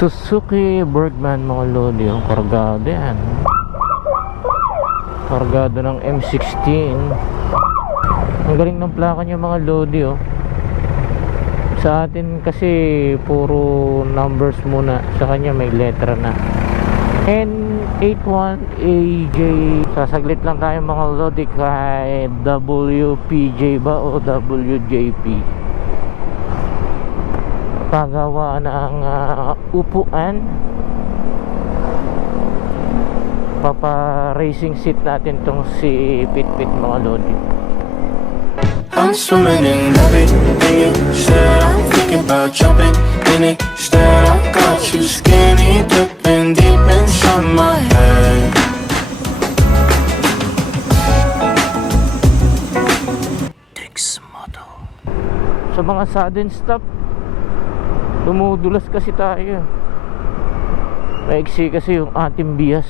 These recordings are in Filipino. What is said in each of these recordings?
Suzuki Bergman mga lodi, yung kargado yan, kargado ng M16. Ang galing ng plaka niya mga lodi oh. Sa atin kasi puro numbers muna, sa kanya may letra na. N81AJ. Sasaglit lang tayo mga lodi kay WPJ ba o WJP. Pagawa ng upuan. Papa racing seat natin tong si Pitpit mga lodi. I'm swimming in everything you said. I'm thinking about jumping in it. Instead, I got you skinny dipping deep inside my head. Dixmoto. Sa mga sudden stop, dumudulas kasi tayo. Maiksi kasi yung ating bias.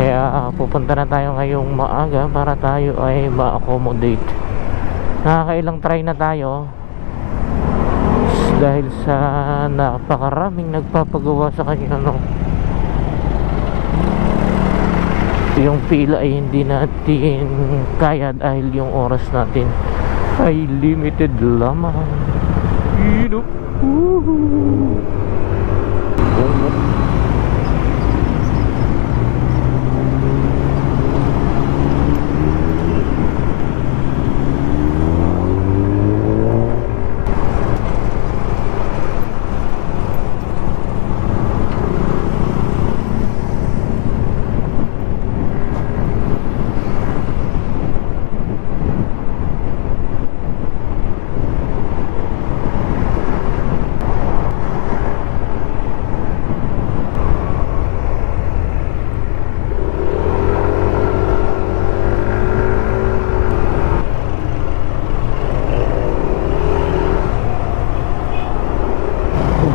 Kaya pupunta na tayo ngayong maaga para tayo ay ma-accommodate. Nakakailang try na tayo dahil sa napakaraming nagpapagawa sa kanya no? Yung pila ay hindi natin kaya dahil yung oras natin ay limited lamang.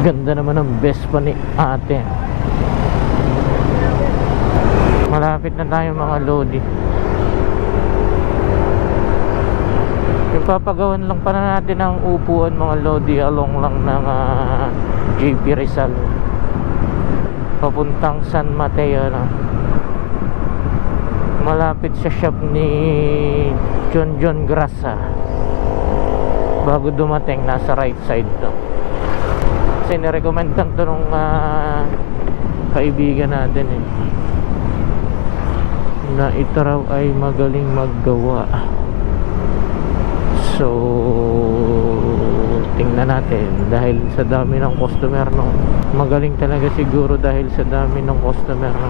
Ganda naman ng Vespa ni ate. Malapit na tayo mga lodi. Ipapagawan lang pa na natin ang upuan mga lodi along lang ng JP Rizal papuntang San Mateo na. Malapit sa shop ni John Grasa. Bago dumating, nasa right side to. Kasi nirecommend lang ito nung kaibigan natin na ito raw ay magaling maggawa. So tingnan natin, dahil sa dami ng customer no, magaling talaga siguro dahil sa dami ng customer no,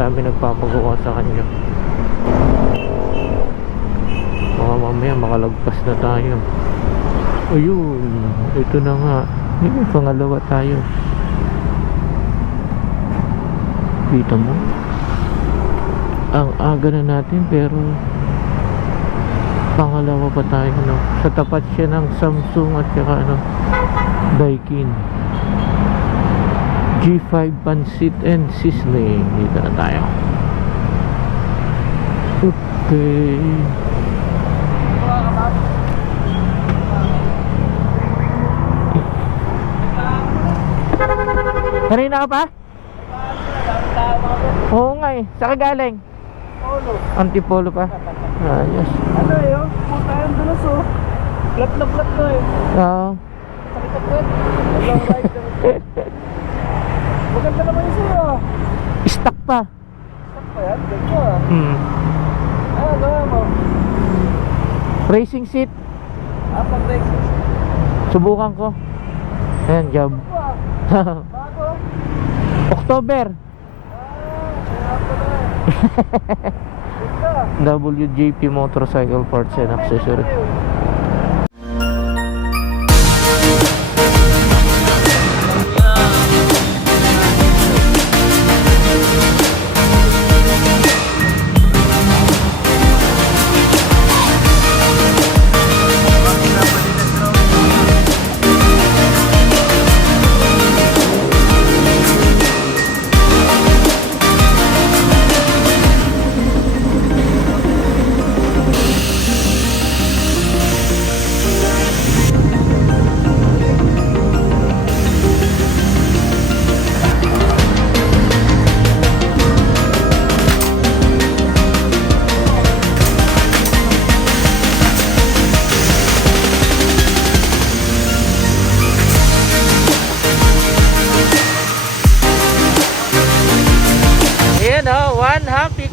dami nagpapagawa sa kanya. Baka mamaya makalagpas na tayo. Ayun, ito na nga. Pangalawa tayo. Kita mo, ang aga na natin pero pangalawa pa tayo no? Sa tapat siya ng Samsung at saka Daikin. G5 Pancit and Seasoning. Dito na tayo. Okay. Kanina ka pa? Oo nga eh. Saan ka galing? Polo. Antipolo pa? Ayos. Ano yun? Puta yung dulas oh. Flat na flat to eh. Oo. Sakit na flat. Long ride. Maganda naman yung sa'yo ah. Stock pa. Stock pa yan? Ganda ah. Ah, gawin mo. Racing seat. Pang racing. Subukan ko. Ayan, job. Bago. October. WJP Motorcycle Parts and Accessory.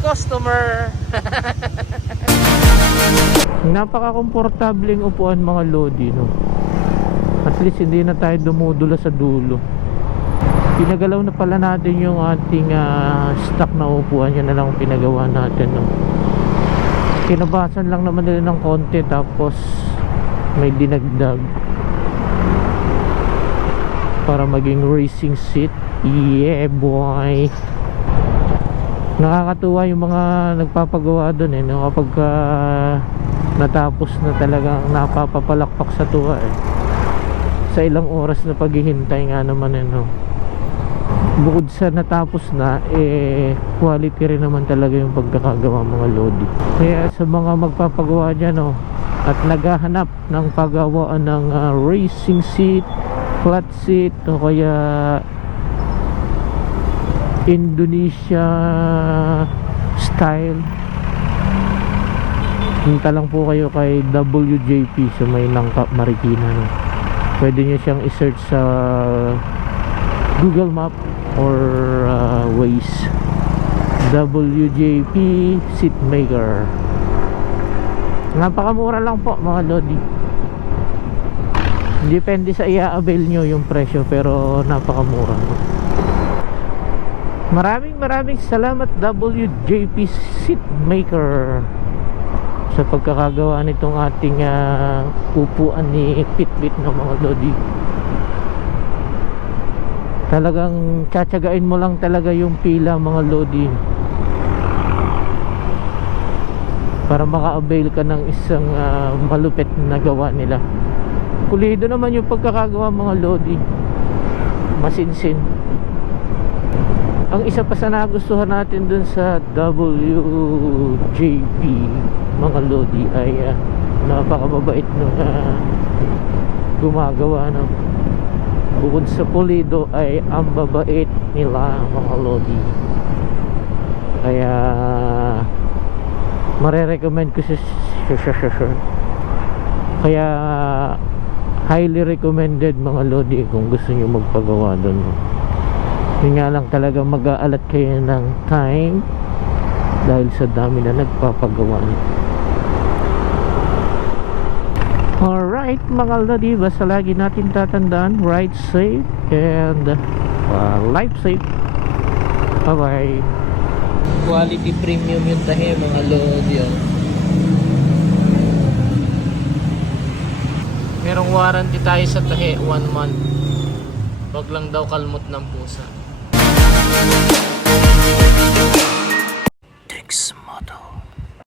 customer. Napaka-komportableng upuan mga lodi, no? At least hindi na tayo dumudula sa dulo. Pinagalaw na pala natin yung ating stock na upuan. Yan na lang ang pinagawa natin, no? Kinabasan lang naman nila ng konti, tapos may dinagdag para maging racing seat. Yeah boy. Nakakatuwa yung mga nagpapagawa doon, eh, no? Kapag natapos na, talagang napapapalakpak sa tuwa, eh. Sa ilang oras na paghihintay nga naman, eh, no? Bukod sa natapos na, quality rin naman talaga yung pagkakagawa mga lodi. Kaya sa mga magpapagawa dyan, no, at naghahanap ng paggawaan ng racing seat, flat seat, o kaya Indonesia style, punta lang po kayo kay WJP sa may Nangka, Marikina, no? Pwede nyo siyang i-search sa Google Map or Waze. WJP Seat Maker. Napakamura lang po mga lodi. Depende sa i-avail nyo yung presyo, pero napakamura. Maraming salamat WJP Seat Maker sa pagkakagawa nitong ating upuan ni Pitbit ng mga lodi. Talagang tsatsagain mo lang talaga yung pila mga lodi para maka-avail ka ng isang malupit na gawa nila. Pulido naman yung pagkakagawa mga lodi, masinsin. Ang isa pa sa nagustuhan natin dun sa WJP mga lodi ay napakababait nung gumagawa, no? Bukod sa pulido ay ang babait nila mga lodi. Kaya mare-recommend ko kaya highly recommended mga lodi kung gusto nyo magpagawa doon. Yun nga lang talaga, mag-aalat kayo ng time dahil sa dami na nagpapagawa nito. Alright mga lodi, basta lagi natin tatandaan, ride safe and life safe. Bye bye. Quality premium yung tahe mga lodi, oh. Merong warranty tayo sa tahe, 1 month. Wag lang daw kalmot ng pusa.